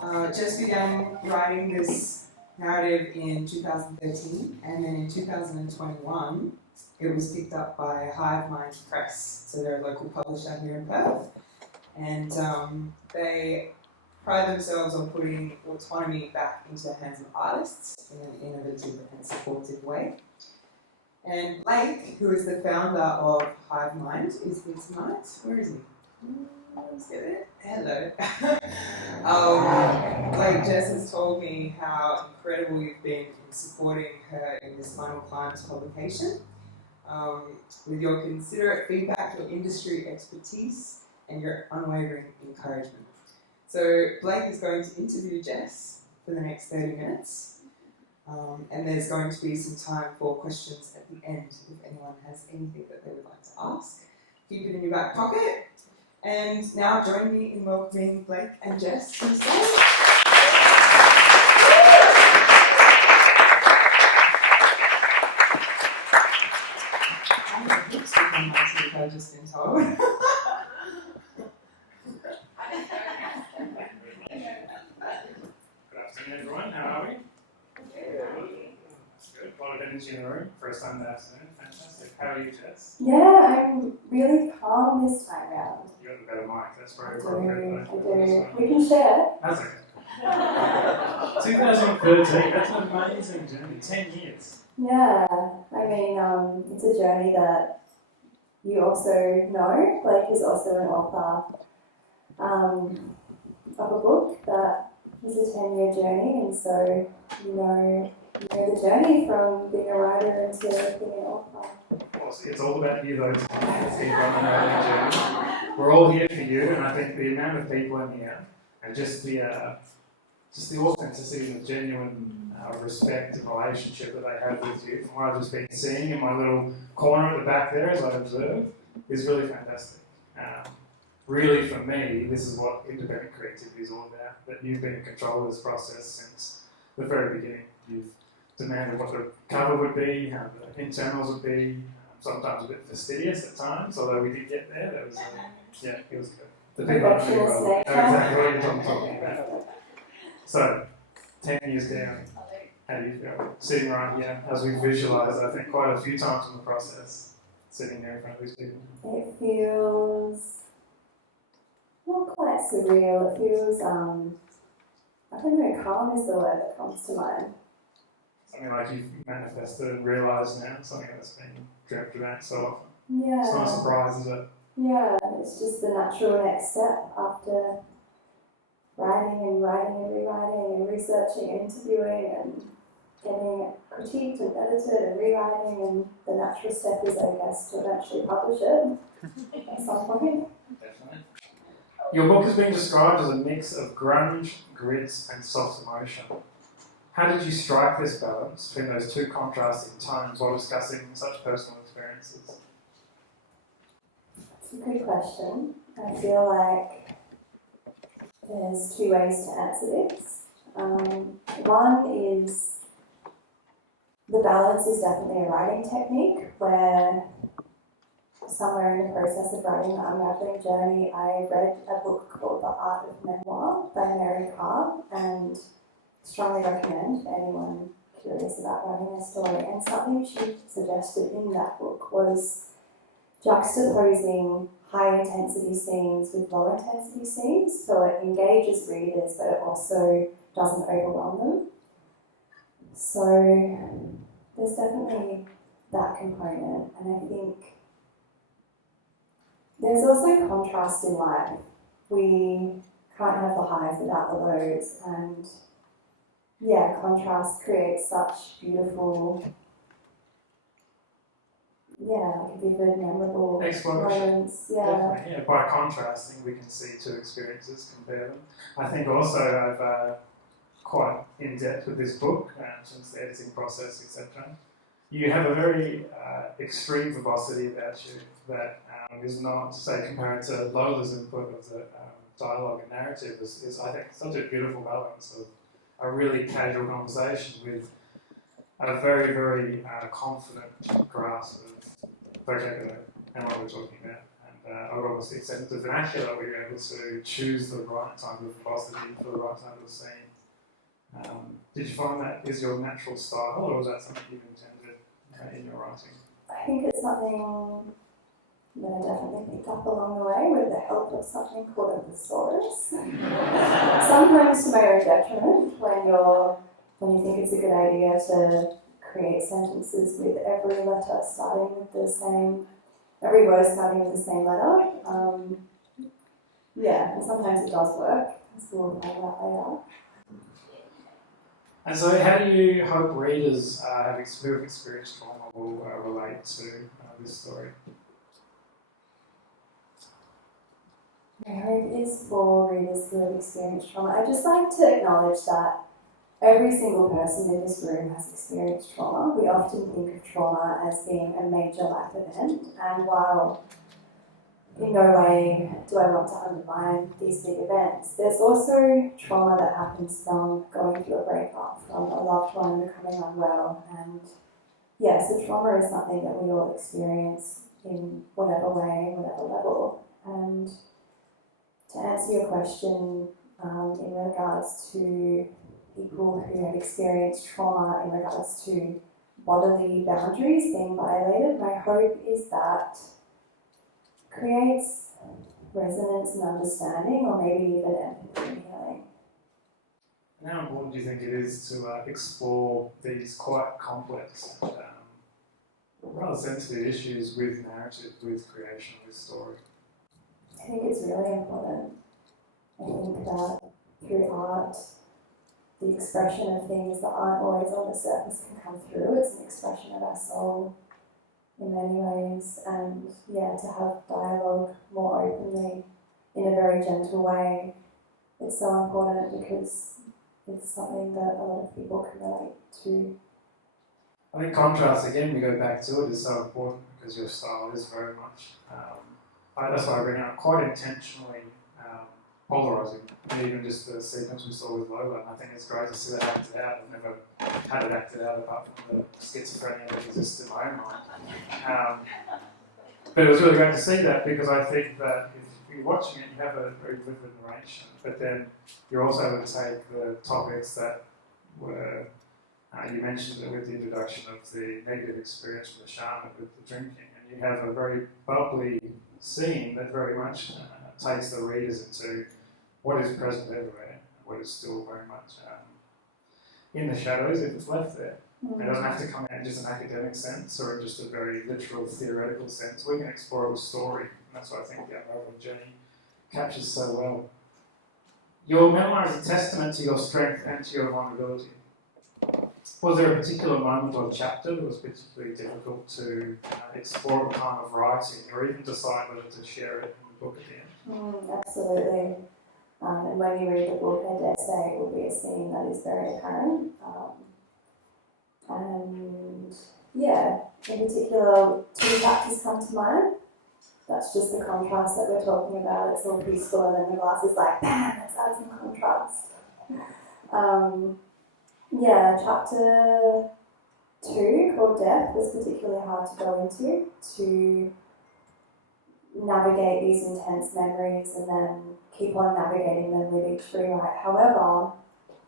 Jess began writing this narrative in 2013, and then in 2021 it was picked up by HiveMind Press, so they're a local publisher here in Perth, and they pride themselves on putting autonomy back into the hands of artists in an innovative and supportive way. And Blake, who is the founder of HiveMind, is here tonight. Where is he? Let's get it. Hello. Blake, Jess has told me how incredible you've been in supporting her in this Final Climbs publication, with your considerate feedback, your industry expertise, and your unwavering encouragement. So Blake is going to interview Jess for the next 30 minutes. And there's going to be some time for questions at the end if anyone has anything that they would like to ask. Keep it in your back pocket. And now join me in welcoming Blake and Jess to the stage. I'm a bit sick on my teeth, I've just been told. Good afternoon, everyone. How are we? That's good. A lot of energy in the room for a Sunday afternoon. Fantastic. How are you, Jess? Yeah, I'm really calm this time round. You got the better mic. That's very I appropriate. do. We can share. That's okay. 2013. That's an amazing journey. 10 years. Yeah, I mean, it's a journey that you also know. Blake is also an author of a book that is a 10-year journey, and so you know the journey from being a writer into being an author. Well, it's all about you, though. It's been on an early journey. We're all here for you, and I think the amount of people in here, and just the authenticity and the genuine respect and relationship that they have with you, from what I've just been seeing in my little corner at the back there as I observe, is really fantastic. Really, for me, this is what independent creativity is all about, that you've been in control of this process since the very beginning. You've demanded what the cover would be, how the internals would be, sometimes a bit fastidious at times, although we did get there. That was, it was good. The big one, exactly what I'm talking about. So, 10 years down, how do you feel? Sitting right here, as we visualised, I think, quite a few times in the process, sitting there in front of these people. It feels not quite surreal. It feels, I don't know, calm is the word that comes to mind. Something like you've manifested and realised now, something that's been dreamt about so often. Yeah. It's not a surprise, is it? Yeah, it's just the natural next step after writing and rewriting and researching and interviewing and getting critiqued and edited and rewriting, and the natural step is, I guess, to eventually publish it at some point. Definitely. Your book has been described as a mix of grunge, grit and soft emotion. How did you strike this balance between those two contrasting tones while discussing such personal experiences? It's a good question. I feel like there's two ways to answer this. One is the balance is definitely a writing technique where somewhere in the process of writing the Unravelling Journey, I read a book called The Art of Memoir by Mary Carr, and strongly recommend for anyone curious about writing a story. And something she suggested in that book was juxtaposing high intensity scenes with low intensity scenes, so it engages readers but it also doesn't overwhelm them. So there's definitely that component, and I think there's also contrast in life. We can't have the highs without the lows, and contrast creates such beautiful, like a vivid, memorable moments. Definitely. Yeah, by contrasting, we can see two experiences, compare them. I think also I've quite in depth with this book, since the editing process, etc. You have a very extreme verbosity about you that is not, say, compared to Lola's input of the dialogue and narrative. Is I think such a beautiful balance of a really casual conversation with a very, very confident grasp of vocabulary and what we're talking about. I would obviously accept the vernacular where you're able to choose the right type of velocity for the right type of scene. Did you find that is your natural style, or was that something you've intended in your writing? I think it's something that I definitely picked up along the way with the help of something called a thesaurus. Sometimes to my own detriment when you think it's a good idea to create sentences with every word starting with the same letter. And sometimes it does work, as we'll find out later. And so how do you hope readers who have experienced trauma will relate to this story? My hope is for readers who have experienced trauma. I'd just like to acknowledge that every single person in this room has experienced trauma. We often think of trauma as being a major life event, and while in no way do I want to undermine these big events, there's also trauma that happens from going through a breakup, from a loved one becoming unwell, and so trauma is something that we all experience in whatever way, whatever level. And to answer your question in regards to people who have experienced trauma in regards to bodily boundaries being violated, my hope is that creates resonance and understanding, or maybe even empathy and healing. And how important do you think it is to explore these quite complex and rather sensitive issues with narrative, with creation, with story? I think it's really important. I think that through art, the expression of things that aren't always on the surface can come through. It's an expression of our soul in many ways, and to have dialogue more openly in a very gentle way, it's so important because it's something that a lot of people can relate to. I think contrast, again, we go back to it, is so important because your style is very much, that's why I bring out quite intentionally polarising. And even just the sequence we saw with Lola, I think it's great to see that acted out. I've never had it acted out apart from the schizophrenia that exists in my own mind. But it was really great to see that because I think that if you're watching it, you have a very vivid narration, but then you're also able to take the topics that were, you mentioned it with the introduction of the negative experience with the shaman, with the drinking, and you have a very bubbly scene that very much takes the readers into what is present everywhere, what is still very much in the shadows if it's left there. It doesn't have to come out in just an academic sense or in just a very literal, theoretical sense. We can explore it with story, and that's what I think the Unravelling Journey captures so well. Your memoir is a testament to your strength and to your vulnerability. Was there a particular moment or chapter that was particularly difficult to explore the kind of writing, or even decide whether to share it in the book at the end? Absolutely. And when you read the book, I dare say it will be a scene that is very apparent. In particular, two chapters come to mind. That's just the contrast that we're talking about. It's all peaceful, and then the glass is like, bam, let's add some contrast. Chapter 2, called Death, was particularly hard to go into, to navigate these intense memories and then keep on navigating them with each rewrite. However,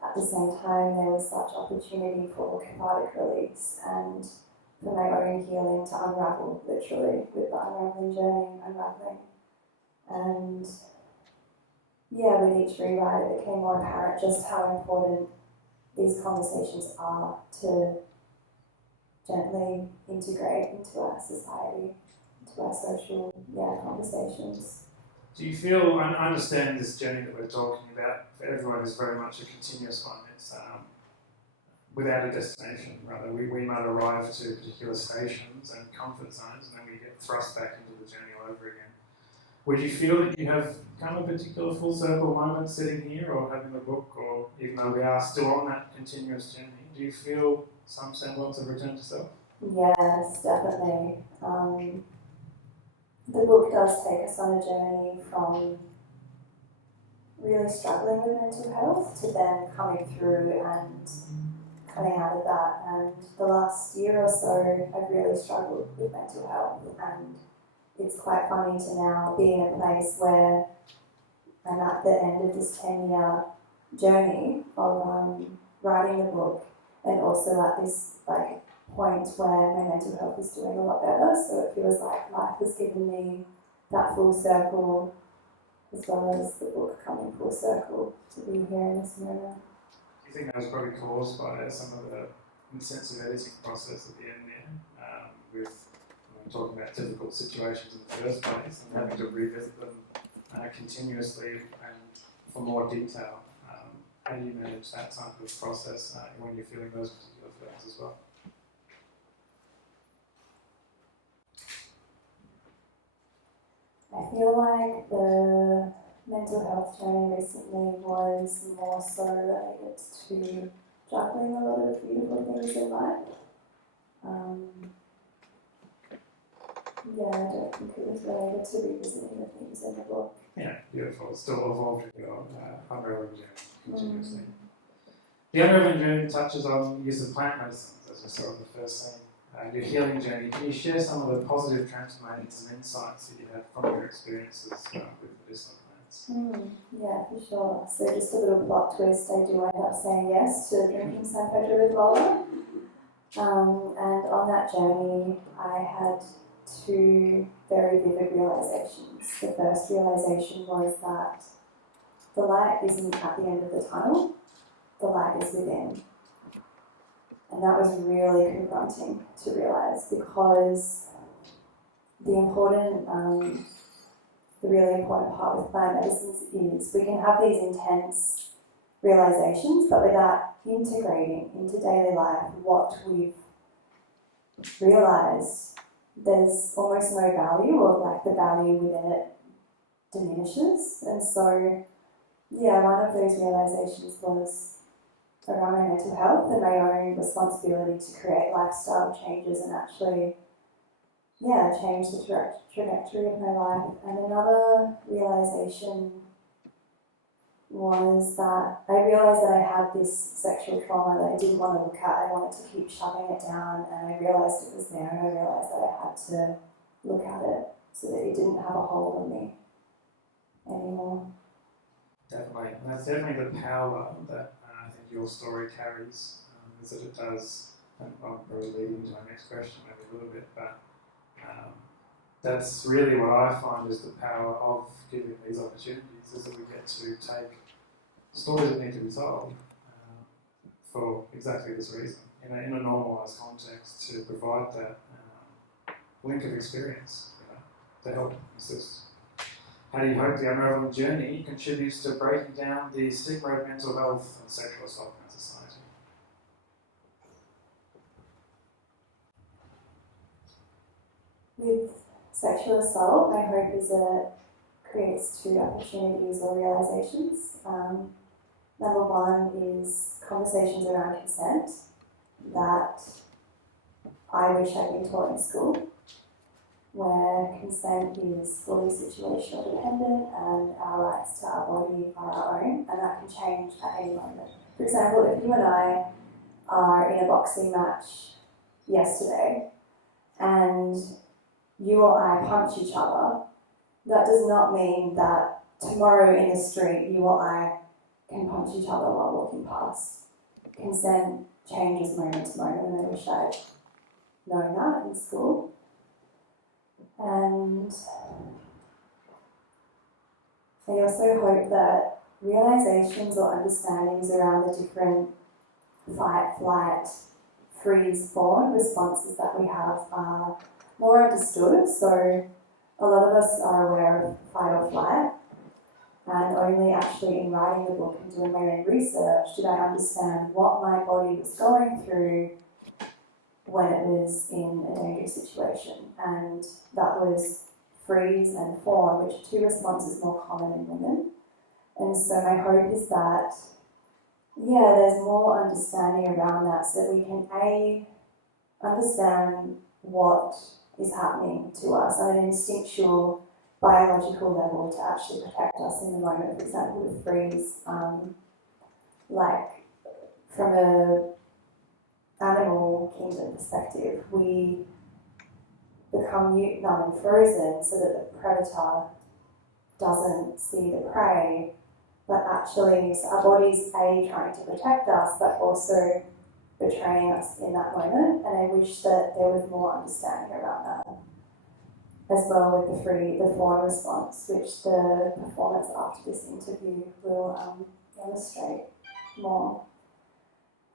at the same time, there was such opportunity for cathartic release and for my own healing to unravel, literally, with the Unravelling Journey, unraveling. And with each rewrite, it became more apparent just how important these conversations are to gently integrate into our society, into our social conversations. Do you feel, I understand this journey that we're talking about, for everyone is very much a continuous one. It's without a destination, rather. We might arrive to particular stations and comfort zones, and then we get thrust back into the journey all over again. Would you feel that you have come a particular full circle moment sitting here or having the book, or even though we are still on that continuous journey, do you feel some semblance of return to self? Yes, definitely. The book does take us on a journey from really struggling with mental health to then coming through and coming out of that. And the last year or so, I've really struggled with mental health, and it's quite funny to now be in a place where I'm at the end of this 10-year journey of writing the book, and also at this like point where my mental health is doing a lot better. So it feels like life has given me that full circle, as well as the book coming full circle to be here in this moment. Do you think that was probably caused by some of the intensive editing process at the end there, with talking about difficult situations in the first place and having to revisit them continuously and for more detail? How do you manage that type of process when you're feeling those particular feelings as well? I feel like the mental health journey recently was more so related to juggling a lot of beautiful things in life. I don't think it was related to revisiting the things in the book. Yeah, beautiful. It's still evolving your Unravelling Journey continuously. The Unravelling Journey touches on use of plant medicines, as we saw in the first scene. Your healing journey. Can you share some of the positive transformations and insights that you had from your experiences with medicinal plants? Yeah, for sure. So just a little plot twist, I do end up saying yes to drinking San Pedro with Lola. And on that journey, I had two very vivid realizations. The first realization was that the light isn't at the end of the tunnel, the light is within. And that was really confronting to realise, because the really important part with plant medicines is we can have these intense realisations, but without integrating into daily life what we've realised, there's almost no value, or like the value within it diminishes. And so, one of those realisations was around my mental health and my own responsibility to create lifestyle changes and actually, change the trajectory of my life. And another realisation was that I realised that I had this sexual trauma that I didn't want to look at. I wanted to keep shoving it down, and I realised it was there, and I realised that I had to look at it so that it didn't have a hold on me anymore. Definitely. And that's definitely the power that I think your story carries, is that it does, and I'll probably lead into my next question maybe a little bit, but that's really what I find is the power of giving these opportunities, is that we get to take stories that need to be told for exactly this reason, in a normalised context, to provide that link of experience, to help assist. How do you hope the Unravelling Journey contributes to breaking down the stigma of mental health and sexual assault in our society? With sexual assault, my hope is that it creates two opportunities or realisations. Number one is conversations around consent that I wish I'd been taught in school, where consent is fully situational dependent and our rights to our body are our own, and that can change at any moment. For example, if you and I are in a boxing match yesterday and you or I punch each other, that does not mean that tomorrow in the street you or I can punch each other while walking past. Consent changes moment to moment, and I wish I'd known that in school. And I also hope that realizations or understandings around the different fight, flight, freeze, fawn responses that we have are more understood. So a lot of us are aware of fight or flight, and only actually in writing the book and doing my own research did I understand what my body was going through when it was in a dangerous situation. And that was freeze and fawn, which are two responses more common in women. And so my hope is that, there's more understanding around that, so that we can understand what is happening to us on an instinctual, biological level to actually protect us in the moment. For example, with freeze, like from a animal kingdom perspective, we become mute, numb and frozen so that the predator doesn't see the prey, but actually so our body's A, trying to protect us, but also betraying us in that moment. And I wish that there was more understanding around that, as well with the fawn response, which the performance after this interview will illustrate more.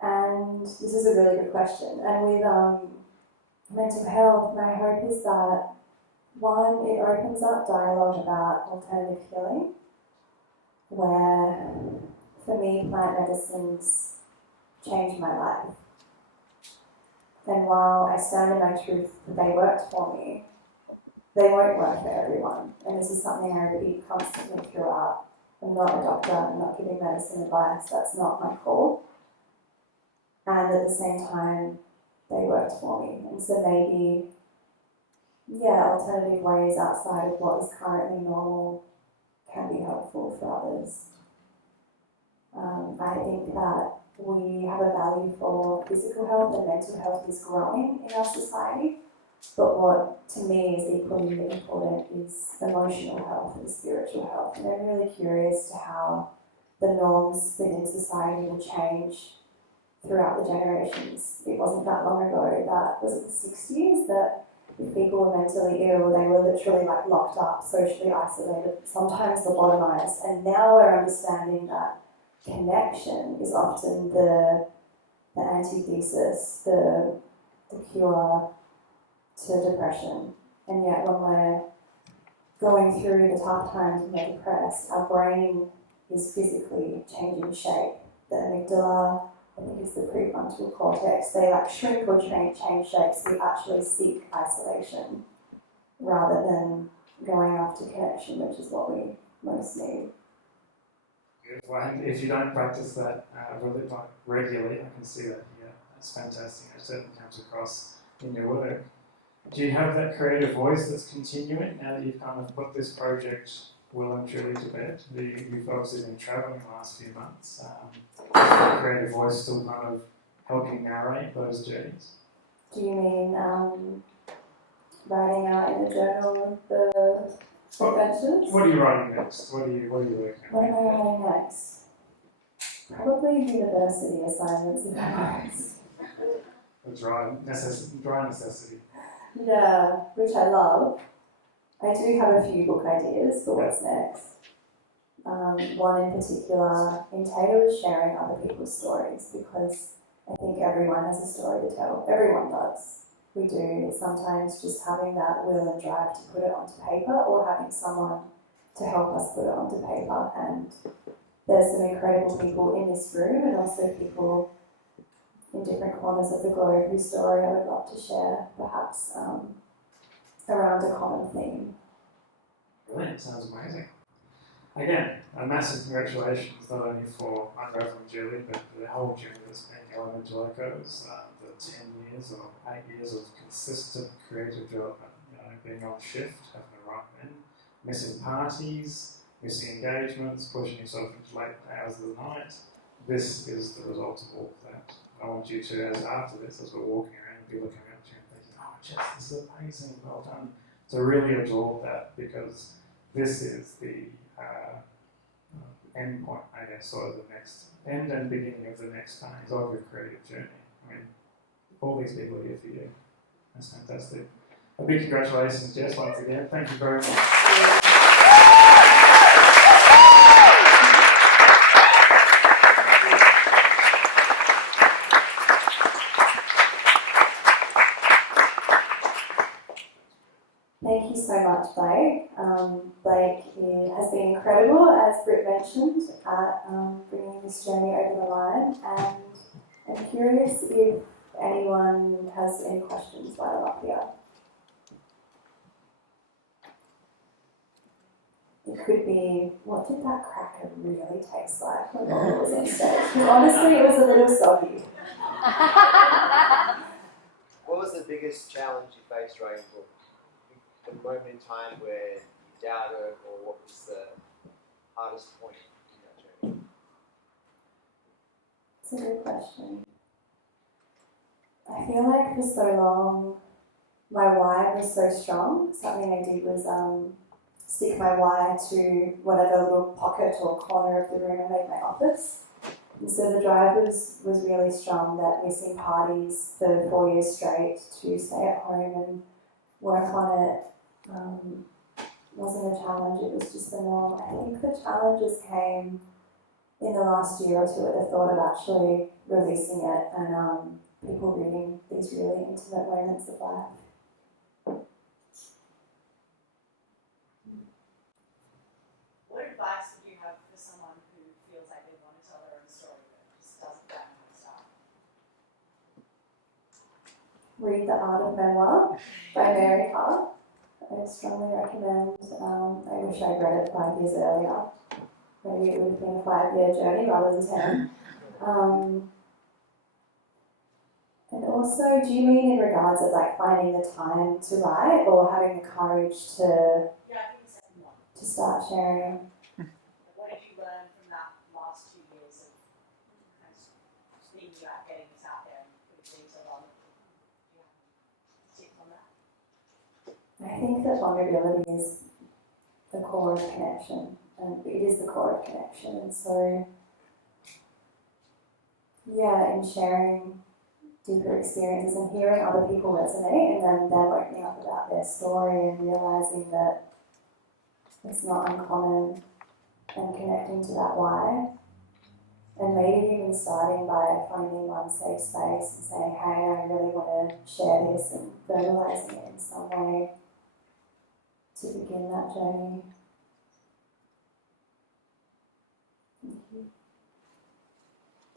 And this is a really good question. And with mental health, my hope is that, one, it opens up dialogue about alternative healing, where, for me, plant medicines changed my life. And while I stand in my truth that they worked for me, they won't work for everyone. And this is something I repeat constantly throughout. I'm not a doctor, I'm not giving medicine advice, that's not my call. And at the same time, they worked for me. And so maybe, alternative ways outside of what is currently normal can be helpful for others. I think that we have a value for physical health, and mental health is growing in our society. But what, to me, is equally important is emotional health and spiritual health. And I'm really curious to how the norms within society will change throughout the generations. It wasn't that long ago that, was it the 60s, that if people were mentally ill, they were literally like locked up, socially isolated, sometimes lobotomized. And now we're understanding that connection is often the antithesis, the cure to depression. And yet when we're going through the tough times and we're depressed, our brain is physically changing shape. The amygdala, I think it's the prefrontal cortex, they like shrink or change shapes. We actually seek isolation rather than going after connection, which is what we most need. Beautiful. And if you don't practice that regularly, I can see that here. That's fantastic. It certainly comes across in your work. Do you have that creative voice that's continuing now that you've kind of put this project well and truly to bed? You've obviously been travelling the last few months. Is that creative voice still kind of helping narrate those journeys? Do you mean writing out in the journal the adventures? What are you writing next? What are you working on? What am I writing next? Probably university assignments, if I'm honest. Dry necessity. Yeah, which I love. I do have a few book ideas for what's next. One in particular entails sharing other people's stories, because I think everyone has a story to tell. Everyone does. We do. It's sometimes just having that will and drive to put it onto paper, or having someone to help us put it onto paper. And there's some incredible people in this room, and also people in different corners of the globe whose story I would love to share, perhaps around a common theme. Brilliant, sounds amazing. Again, a massive congratulations not only for Unravelling Journey, but for the whole journey that's been Elemental Echoes, the 10 years or 8 years of consistent creative development, being on shift, having the right men, missing parties, missing engagements, pushing yourself into late hours of the night. This is the result of all of that. I want you to, as after this, as we're walking around, be looking up to you and thinking, oh, Jess, this is amazing, well done. So really absorb that, because this is the end point, I guess, sort of the next end and beginning of the next phase of your creative journey. I mean, all these people are here for you. That's fantastic. A big congratulations, Jess, once again. Thank you very much. Thank you so much, Blake. Blake has been incredible, as Britt mentioned, at bringing this journey over the line. And I'm curious if anyone has any questions while I'm up here. It could be, what did that cracker really taste like when it was on stage? Because honestly, it was a little soggy. What was the biggest challenge you faced writing the book? The moment in time where you doubted, or what was the hardest point in that journey? It's a good question. I feel like for so long my wire was so strong. Something I did was stick my wire to whatever little pocket or corner of the room I made my office. And so the drive was really strong, that missing parties for 4 years straight to stay at home and work on it wasn't a challenge, it was just the norm. I think the challenges came in the last year or two at the thought of actually releasing it and people reading these really intimate moments of life. What advice would you have for someone who feels like they want to tell their own story but just doesn't know how to start? Read The Art of Memoir by Mary Carr. I strongly recommend. I wish I'd read it 5 years earlier. Maybe it would have been a 5-year journey rather than 10. And also, do you mean in regards of like finding the time to write or having the courage to Yeah, I think the second one. start sharing? What did you learn from that last 2 years of kind of speaking about getting this out there and putting things on? Do you have tips on that? I think that vulnerability is the core of connection, and it is the core of connection. And so, yeah, in sharing deeper experiences and hearing other people resonate, and then them opening up about their story and realizing that it's not uncommon, and connecting to that why. And maybe even starting by finding one safe space and saying, hey, I really want to share this, and verbalizing it in some way to begin that journey. Thank you.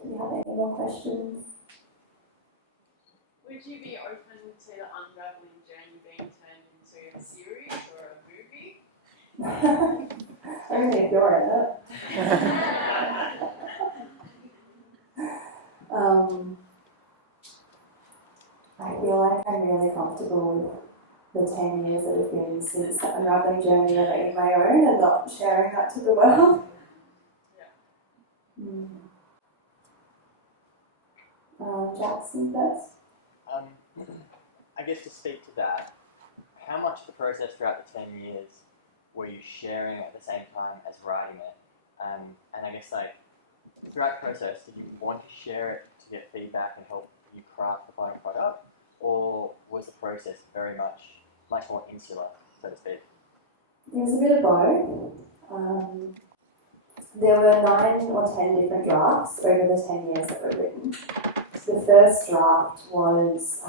Do you have any more questions? Would you be open to the Unravelling Journey being turned into a series or a movie? Only if you're in it. I feel like I'm really comfortable with the 10 years that have been since the Unravelling Journey of eating my own and not sharing that to the world. Yeah. Jackson first. I guess to speak to that, how much of the process throughout the 10 years were you sharing at the same time as writing it? And I guess like throughout the process, did you want to share it to get feedback and help you craft the final product? Or was the process very much more insular, so to speak? It was a bit of both. There were 9 or 10 different drafts over the 10 years that were written. So the first draft was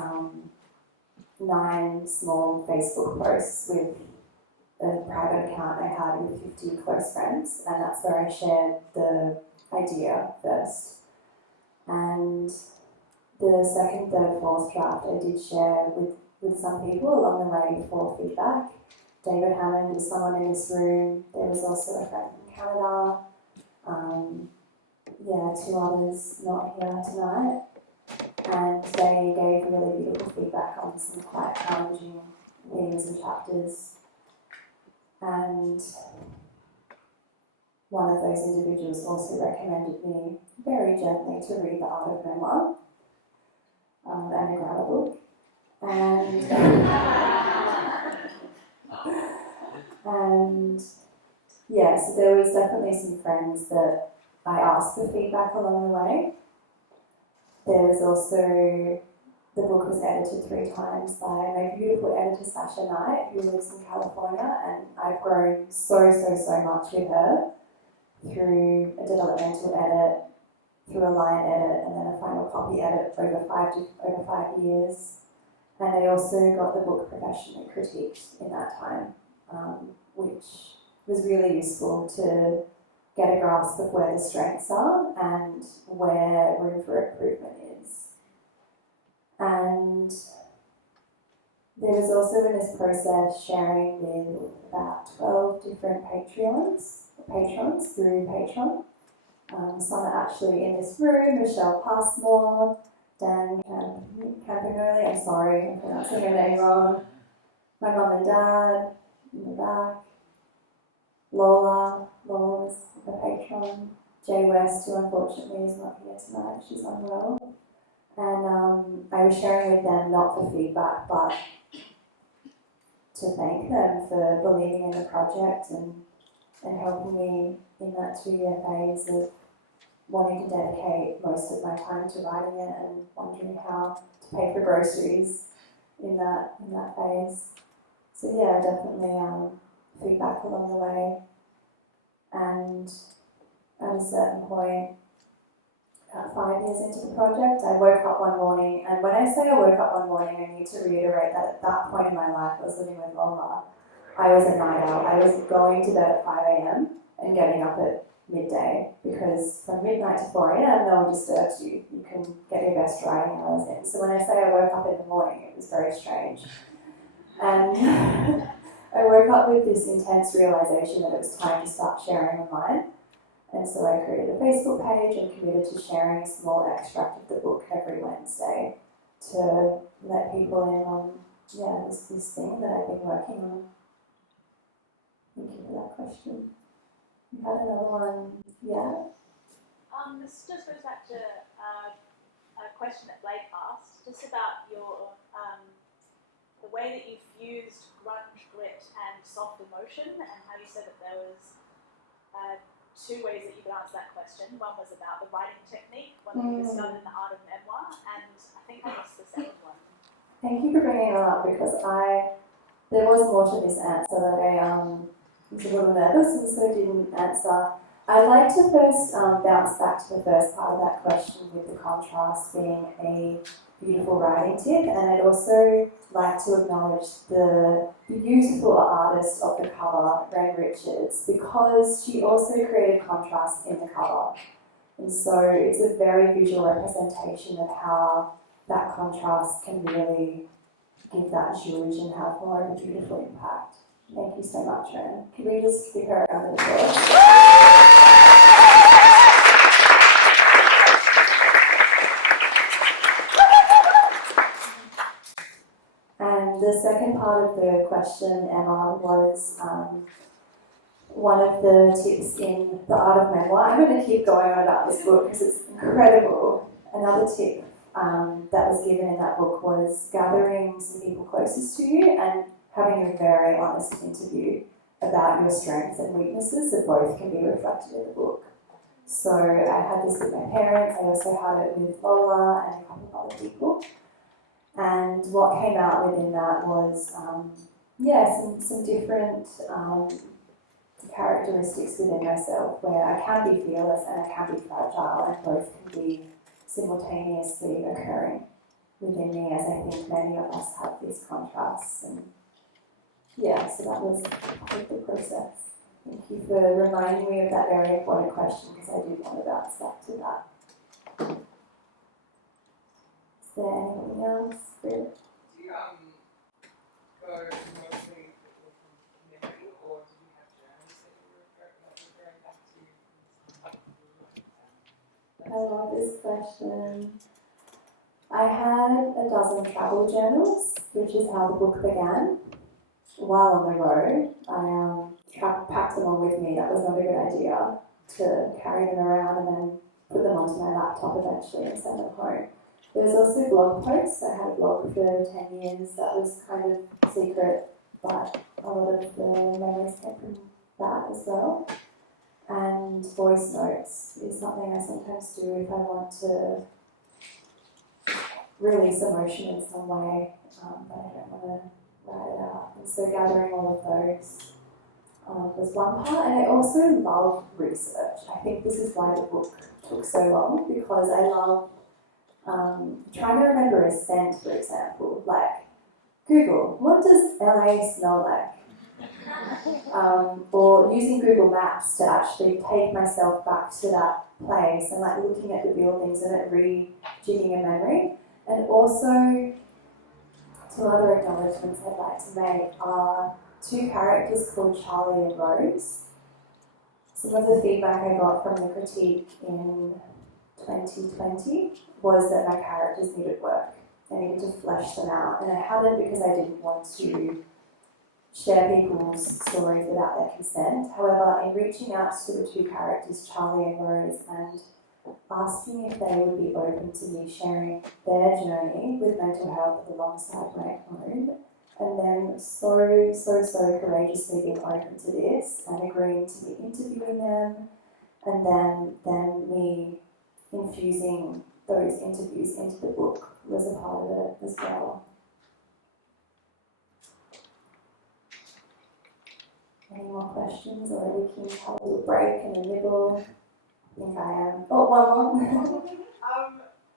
9 small Facebook posts with a private account I had with 50 close friends, and that's where I shared the idea first. And the second, third, fourth draft I did share with some people along the way for feedback. David Hammond is someone in this room. There was also a friend from Canada. 2 others not here tonight. And they gave really beautiful feedback on some quite challenging themes and chapters. And one of those individuals also recommended me very gently to read The Art of Memoir and a grammar book. And so there was definitely some friends that I asked for feedback along the way. There was also, the book was edited 3 times by my beautiful editor Sasha Knight, who lives in California, and I've grown so much with her through a developmental edit, through a line edit, and then a final copy edit over 5 years. And I also got the book professionally critiqued in that time, which was really useful to get a grasp of where the strengths are and where room for improvement is. And there was also in this process sharing with about 12 different patrons through Patreon. Some are actually in this room: Michelle Passmore, Dan Campanoli, I'm sorry, I'm pronouncing her name wrong, my mum and dad in the back, Lola's a patron, Jay West, who unfortunately is not here tonight, she's unwell. And I was sharing with them not for feedback, but to thank them for believing in the project and helping me in that 2-year phase of wanting to dedicate most of my time to writing it and wondering how to pay for groceries in that phase. So yeah, definitely feedback along the way. And at a certain point, about 5 years into the project, I woke up one morning, and when I say I woke up one morning, I need to reiterate that at that point in my life, I was living with Lola. I was a night owl. I was going to bed at 5 a.m. and getting up at midday, because from midnight to 4 a.m. no one disturbs you. You can get your best writing hours in. So when I say I woke up in the morning, it was very strange. And I woke up with this intense realization that it was time to start sharing online. And so I created a Facebook page and committed to sharing a small extract of the book every Wednesday to let people in on, this thing that I've been working on. Thank you for that question. You had another one, yeah? This just goes back to a question that Blake asked, just about your the way that you fused grunge, grit, and soft emotion, and how you said that there was 2 ways that you could answer that question. One was about the writing technique, one that you discovered in the art of memoir, and I think I missed the second one. Thank you for bringing it up, because there was more to this answer that I was a little nervous and so didn't answer. I'd like to first bounce back to the first part of that question with the contrast being a beautiful writing tip, and I'd also like to acknowledge the beautiful artist of the cover, Ren Richards, because she also created contrast in the cover. And so it's a very visual representation of how that contrast can really give that zhuzh and have more of a beautiful impact. Thank you so much, Ren. Can we just give her a round of applause? And the second part of the question, Emma, was one of the tips in the art of memoir. I'm going to keep going on about this book because it's incredible. Another tip that was given in that book was gathering some people closest to you and having a very honest interview about your strengths and weaknesses that both can be reflected in the book. So I had this with my parents, I also had it with Lola and a couple of other people. And what came out within that was, some different characteristics within myself where I can be fearless and I can be fragile, and both can be simultaneously occurring within me, as I think many of us have these contrasts. And so that was part of the process. Thank you for reminding me of that very important question, because I did want to bounce back to that. Is there anything else? Do you go mostly from memory, or do you have journals that you're referring back to? I love this question. I had a dozen travel journals, which is how the book began. While on the road, I packed them on with me. That was not a good idea, to carry them around and then put them onto my laptop eventually and send them home. There was also blog posts. I had a blog for 10 years that was kind of secret, but a lot of the memories came from that as well. And voice notes is something I sometimes do if I want to release emotion in some way, but I don't want to write it out. And so gathering all of those was one part. And I also love research. I think this is why the book took so long, because I love trying to remember a scent, for example. Like, Google, what does LA smell like? Or using Google Maps to actually take myself back to that place and like looking at the buildings and it rejigging a memory. And also, two other acknowledgements I'd like to make are 2 characters called Charlie and Rose. Some of the feedback I got from the critique in 2020 was that my characters needed work. I needed to flesh them out, and I hadn't because I didn't want to share people's stories without their consent. However, in reaching out to the 2 characters, Charlie and Rose, and asking if they would be open to me sharing their journey with mental health alongside my own, and then so courageously being open to this and agreeing to be interviewing them, and then me infusing those interviews into the book was a part of it as well. Any more questions, or are we keen to have a little break and a nibble? I think I am. Oh, one more.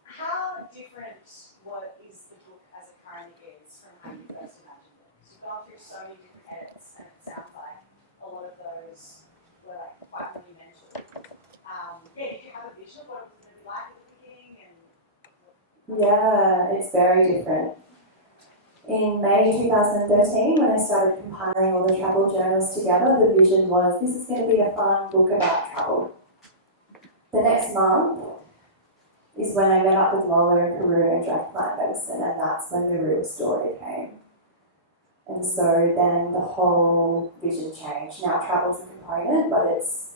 How different is the book as it currently is from how you first imagined it? Because you've gone through so many different edits, and it sounds like a lot of those were like quite monumental. Did you have a vision of what it was going to be like at the beginning? Yeah, it's very different. In May 2013, when I started compiling all the travel journals together, the vision was this is going to be a fun book about travel. The next month is when I met up with Lola in Peru and drank plant medicine, and that's when the real story came. And so then the whole vision changed. Now travel's a component, but it's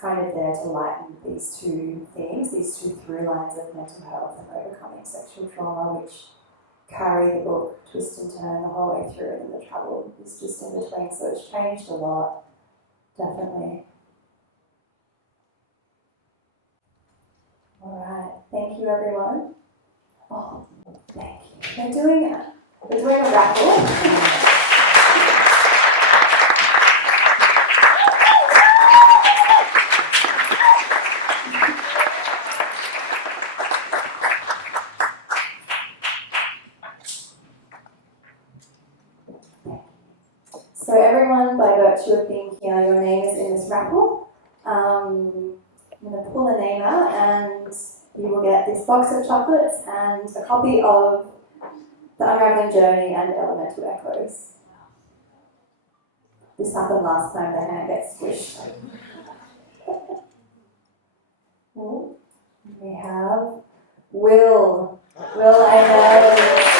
kind of there to lighten these two themes, these two through lines of mental health and overcoming sexual trauma, which carry the book twist and turn the whole way through, and the travel is just in between. So it's changed a lot, definitely. Alright, thank you everyone. Oh, thank you. We're doing a raffle. So everyone, by virtue of being here, your name is in this raffle. I'm going to pull a name out, and you will get this box of chocolates and a copy of The Unravelling Journey and Elemental Echoes. This happened last time, the hand gets squished. We have Will. Will, I know.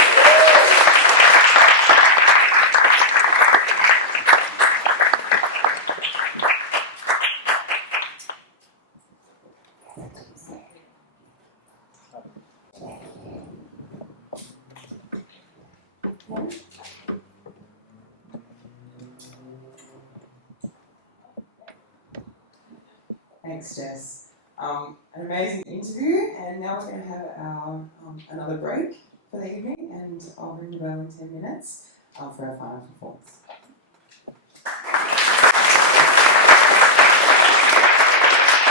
Thanks, Jess. An amazing interview, and now we're going to have our another break for the evening, and I'll ring the bell in 10 minutes for our final performance.